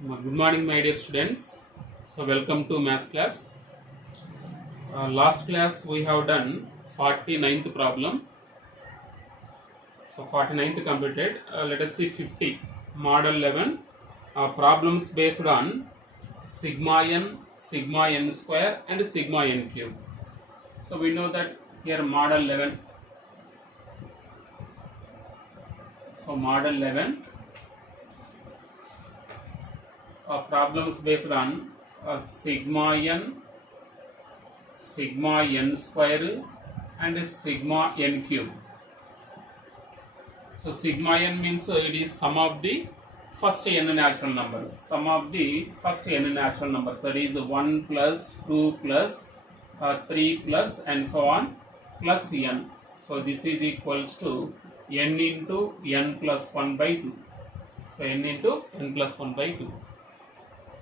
Good morning, my dear students. So, welcome to maths class. Last class we have done 49th problem. So, 49th completed. Let us see 50. Model 11. Problems based on sigma n square, and sigma n cube. So, we know that here model 11. So, model 11. Problems based on sigma n square and sigma n cube. So sigma n means it is sum of the first n natural numbers. Sum of the first n natural numbers, that is 1 plus 2 plus 3 plus and so on plus n. So this is equals to n into n plus 1 by 2. So n into n plus 1 by 2.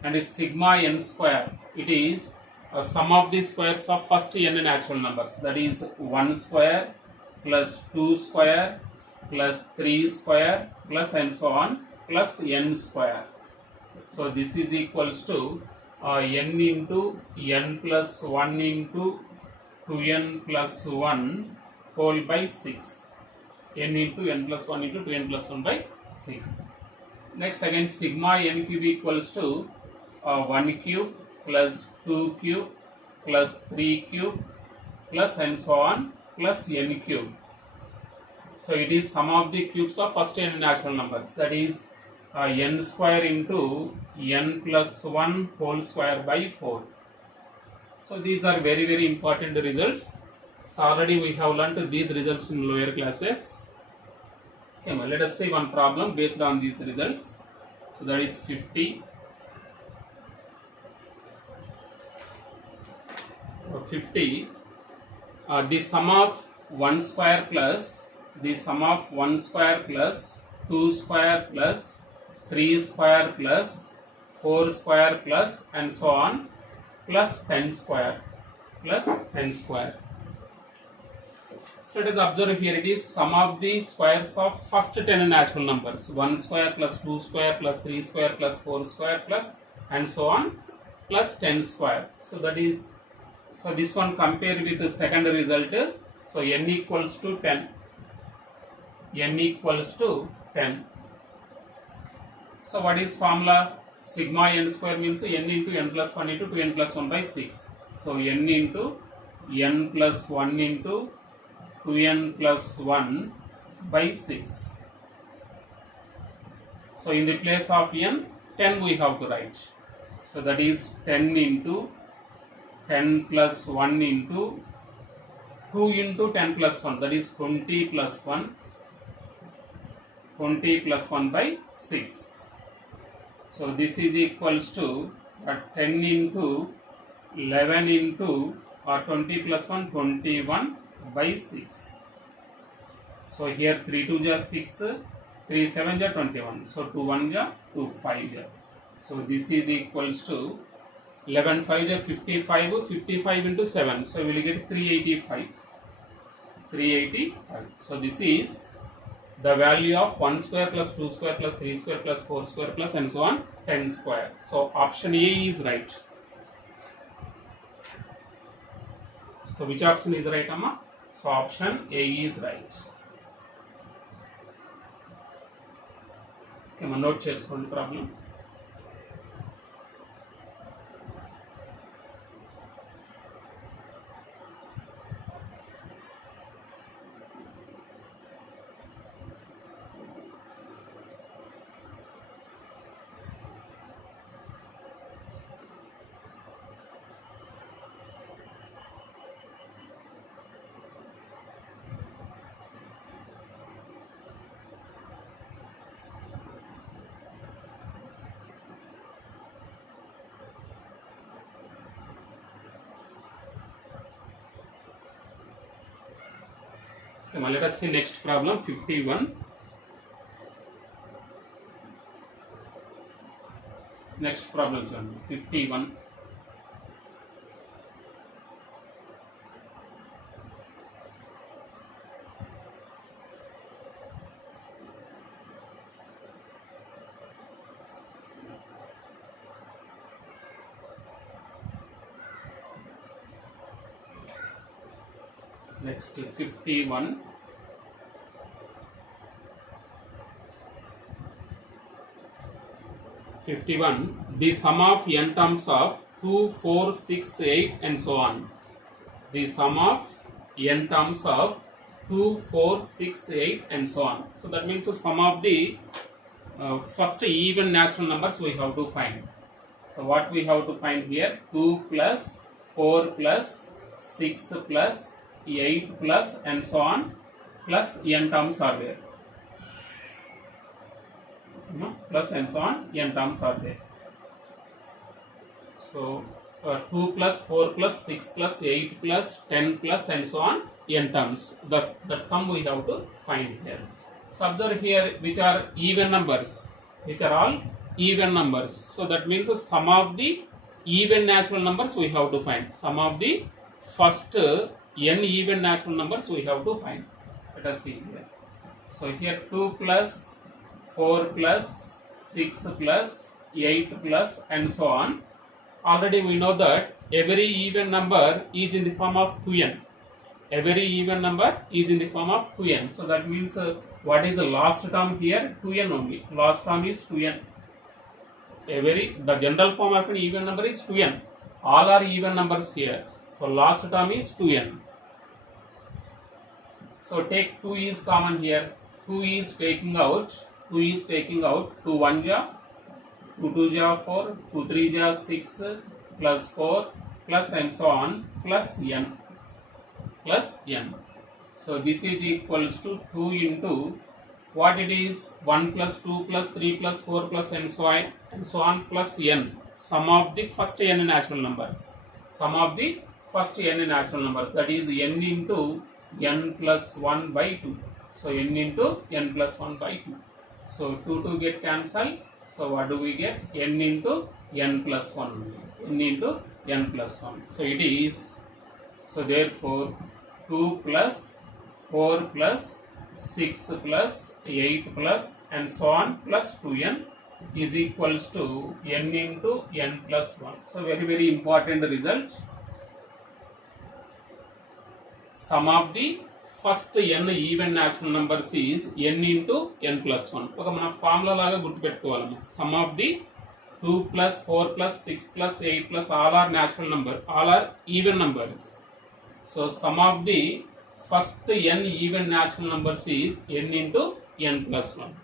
And is sigma n square, it is a sum of the squares of first n natural numbers, that is 1 square plus 2 square plus 3 square plus and so on plus n square. So this is equals to n into n plus 1 into 2n plus 1 whole by 6. N into n plus 1 into 2n plus 1 by 6. Next again sigma n cube equals to 1 cube plus 2 cube plus 3 cube plus and so on plus n cube. So it is sum of the cubes of first n natural numbers, that is n square into n plus 1 whole square by 4. So these are very important results. So already we have learnt these results in lower classes. Okay, well, let us see one problem based on these results. So that is 50. 50. The sum of 1 square plus 2 square plus 3 square plus 4 square plus and so on plus 10 square. So let us observe here, it is sum of the squares of first 10 natural numbers, 1 square plus 2 square plus 3 square plus 4 square plus and so on plus 10 square. So that is, so this one compare with the second result. So n equals to 10. So what is formula? Sigma n square means n into n plus 1 into 2n plus 1 by 6. So n into n plus 1 into 2n plus 1 by 6. So in the place of n, 10 we have to write. So that is 10 into 10 plus 1 into 2 into 10 plus 1, that is 20 plus 1 by 6. So this is equals to 10 into 11 into 20 plus 1, 21 by 6. So here 3 2 ja 6, 3 7 ja 21. So 2 1 ja 2 5 ja. So this is equals to 11 5 ja 55 into 7. So we will get 385. So this is the value of 1 square plus 2 square plus 3 square plus 4 square plus and so on 10 square. So option A is right. So which option is right, Amma? So option A is right. Okay, man, note cheskondi problem. Okay, let us see next problem, 51. Next problem, 51. Next 51. 51. The sum of n terms of 2, 4, 6, 8 and so on. The sum of n terms of 2, 4, 6, 8 and so on. So that means the sum of the first even natural numbers we have to find. So what we have to find here? 2 plus 4 plus 6 plus 8 plus and so on plus n terms are there. Plus and so on, n terms are there. So 2 plus 4 plus 6 plus 8 plus 10 plus and so on, n terms. Thus, that sum we have to find here. So observe here which are even numbers, which are all even numbers. So that means the sum of the even natural numbers we have to find. Sum of the first n even natural numbers we have to find. Let us see here. So here 2 plus 4 plus 6 plus 8 plus and so on. Already we know that every even number is in the form of 2n. Every even number is in the form of 2n. So that means what is the last term here? 2n only. Last term is 2n. The general form of an even number is 2n. All are even numbers here. So last term is 2n. So take 2 is common here. 2 is taking out. 2 is taking out. 2 1 ja, 2 2 ja 4, 2 3 ja 6 plus 4 plus and so on plus n. Plus n. So this is equals to 2 into what it is? 1 plus 2 plus 3 plus 4 plus and so on plus n. Sum of the first n natural numbers. Sum of the first n natural numbers, that is n into n plus 1 by 2. So n into n plus 1 by 2. So 2 get cancelled. So what do we get? N into n plus 1. N into n plus 1. So it is, so therefore 2 plus 4 plus 6 plus 8 plus and so on plus 2n is equals to n into n plus 1. So very important result. Sum of the first n even natural numbers is n into n plus 1. ఒక మన formula లాగా గుర్తుపెట్టుకోవాలి. Sum of the 2 plus 4 plus 6 plus 8 plus all are natural number, all are even numbers. So sum of the first n even natural numbers is n into n plus 1.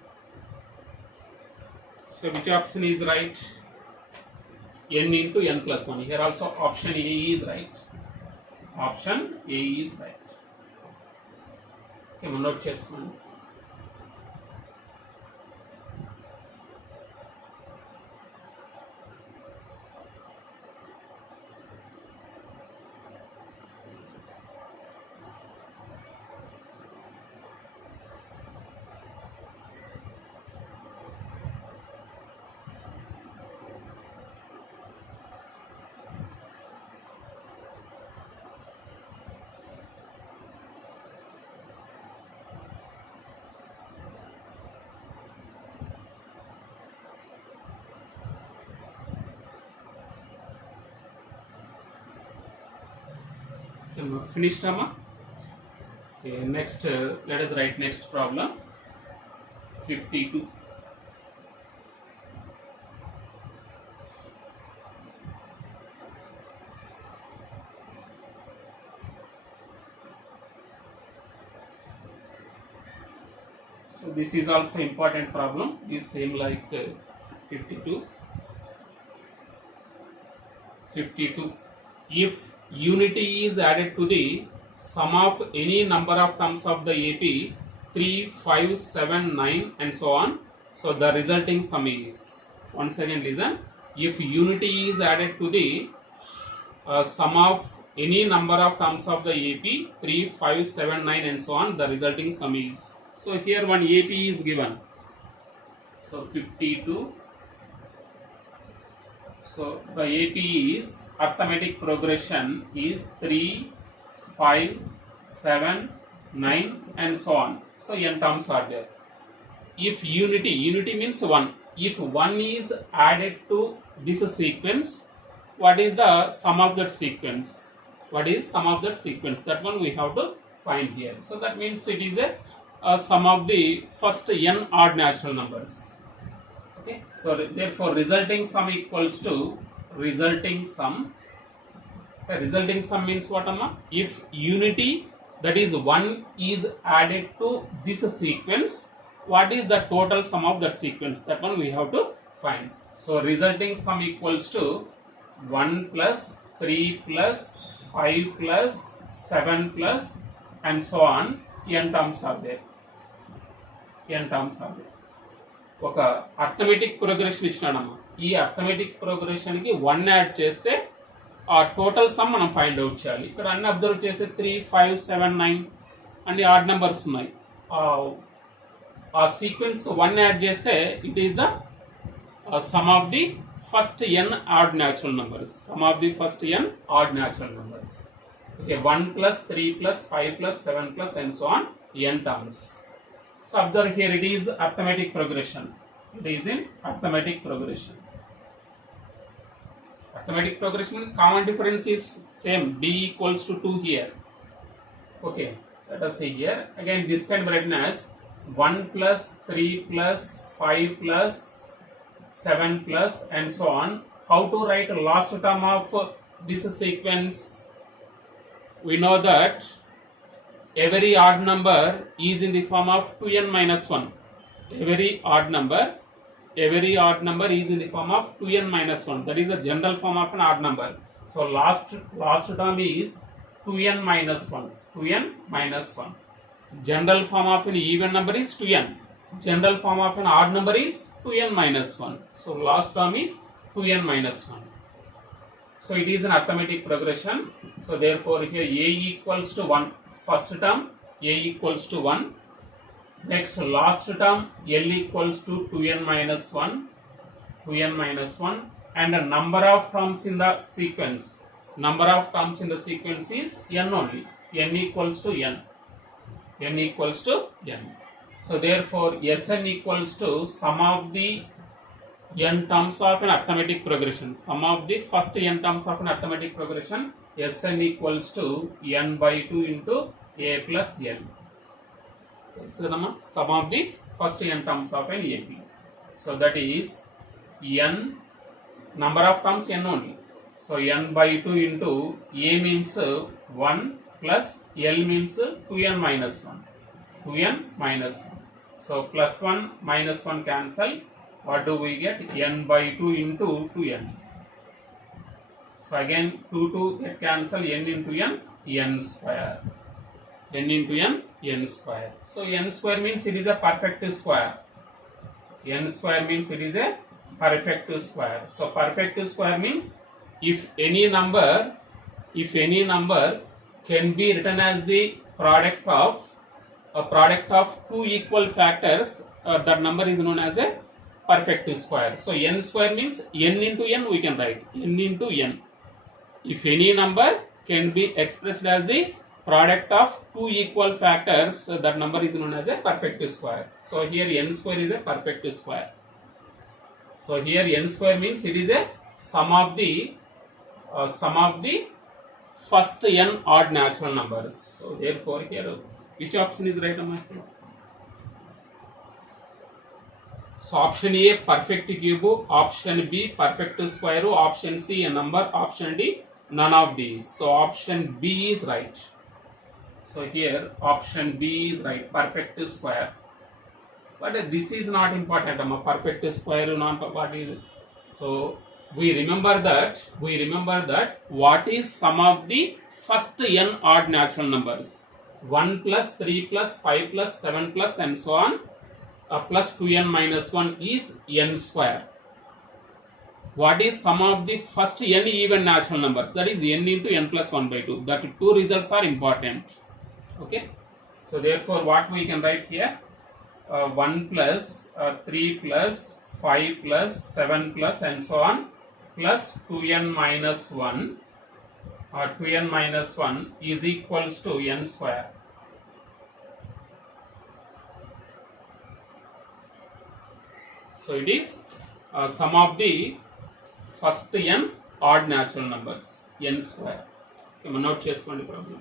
So which option is right? N into n plus 1. Here also option A is right. Option A is right. Okay, note చేసుకోండి. Finished, Rama? Okay, next let us write next problem. 52. So this is also important problem. Is same like 52. 52. If unity is added to the sum of any number of terms of the AP 3, 5, 7, 9 and so on. So the resulting sum is, once again listen, if unity is added to the sum of any number of terms of the AP 3, 5, 7, 9 and so on, the resulting sum is. So here one AP is given. So 52. So the AP is arithmetic progression is 3, 5, 7, 9 and so on. So n terms are there. If unity means 1. If 1 is added to this sequence, what is the sum of that sequence? What is sum of that sequence? That one we have to find here. So that means it is a sum of the first n odd natural numbers. Okay, so therefore resulting sum equals to resulting sum. Resulting sum means what, amma? If unity, that is 1, is added to this sequence, what is the total sum of that sequence? That one we have to find. So resulting sum equals to 1 plus 3 plus 5 plus 7 plus and so on, n terms are there. n terms are there. ఒక arithmetic progression ఇచ్చినాడమ్మా. ఈ arithmetic progression కి 1 add చేస్తే ఆ total some మనం find out చేయాలి. ఇక్కడ అన్ని observe చేస్తే 3, 5, 7, 9 అన్ని ఆడ్ నెంబర్స్ ఉన్నాయి. ఆ సీక్వెన్స్ 1 యాడ్ చేస్తే it is the sum of the first n add natural numbers. Some of the first n add natural numbers. Okay, 1 plus 3 plus 5 plus 7 plus and so on, n terms. So observe here, it is arithmetic progression. It is in arithmetic progression. Arithmetic progression means common difference is same, d equals to 2 here. Okay, let us see here. Again this can be written as 1 plus 3 plus 5 plus 7 plus and so on. How to write last term of this sequence? We know that every odd number is in the form of 2n minus 1. Every odd number is in the form of 2n minus 1. That is the general form of an odd number. So last term is 2n minus 1. 2n minus 1. General form of an even number is 2n. General form of an odd number is 2n minus 1. So last term is 2n minus 1. So it is an arithmetic progression. So therefore here a equals to 1. First term a equals to 1. Next last term l equals to 2n minus 1. 2n minus 1. And the number of terms in the sequence. Number of terms in the sequence is n only. n equals to n. n equals to n. So therefore Sn equals to sum of the n terms of an arithmetic progression. Sum of the first n terms of an arithmetic progression, Sn equals to n by 2 into a plus l. So sum of the first n terms of an AP. So that is n, number of terms n only. So n by 2 into a means 1 plus l means 2n minus 1. 2n minus 1. So plus 1 minus 1 cancel. What do we get? n by 2 into 2n. So again 2 get cancel, n into n, n square. n into n, n square. So n square means it is a perfect square. n square means it is a perfect square. So perfect square means if any number can be written as the product of two equal factors, that number is known as a perfect square. So n square means n into n we can write, n into n. If any number can be expressed as the product of two equal factors, that number is known as a perfect square. So here n square is a perfect square. So here n square means it is a sum of the first n odd natural numbers. So therefore here which option is right? So option A perfect cube, option B perfect square, option C a number, option D none of these. So option B is right. So here option B is right, perfect square. But this is not important. Perfect square not what is. So we remember that what is sum of the first n odd natural numbers. 1 plus 3 plus 5 plus 7 plus and so on. Plus 2n minus 1 is n square. What is sum of the first n even natural numbers? That is n into n plus 1 by 2. That two results are important. Okay. So therefore what we can write here? 1 plus 3 plus 5 plus 7 plus and so on plus 2n minus 1 2n minus 1 is equals to n square. So it is sum of the first n odd natural numbers, n square. Okay, note చేసుకోండి problem.